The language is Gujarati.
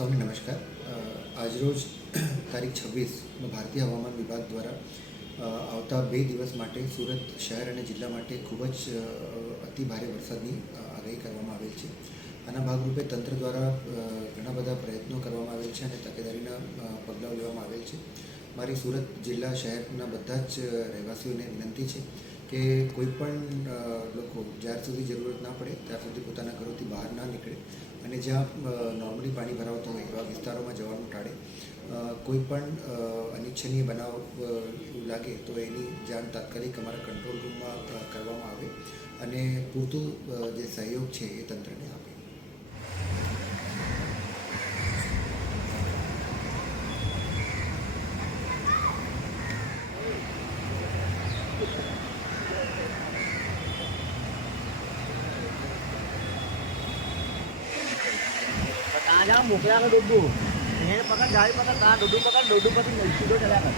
સૌને નમસ્કાર. આજરોજ તારીખ છવ્વીસ ભારતીય હવામાન વિભાગ દ્વારા આવતા બે દિવસ માટે સુરત શહેર અને જિલ્લા માટે ખૂબ જ અતિ ભારે વરસાદની આગાહી કરવામાં આવેલ છે. આના ભાગરૂપે તંત્ર દ્વારા ઘણા બધા પ્રયત્નો કરવામાં આવેલ છે અને તકેદારીના પગલાં લેવામાં આવેલ છે. મારી સુરત જિલ્લા શહેરના બધા જ રહેવાસીઓને વિનંતી છે કે કોઈ પણ લોકો જ્યાર સુધી જરૂરત ના પડે, ત્યાં સુધી પોતાના ઘરોથી બહાર ના નીકળે અને જ્યાં નોર્મલી પાણી ભરાવતો હોય એવા વિસ્તારોમાં જવાનું ટાળે. કોઈ પણ અનિચ્છનીય બનાવ એવું લાગે તો એની જાણ તાત્કાલિક અમારા કંટ્રોલ રૂમમાં કરવામાં આવે અને પૂરતું જે સહયોગ છે એ તંત્રને આપે ત્યાં જાઓ મોકલ્યા ડોડું એને પકડ ગાડી પકડ ડોડું પકડ ડોડું પછી સીધો ચલ્યા કર.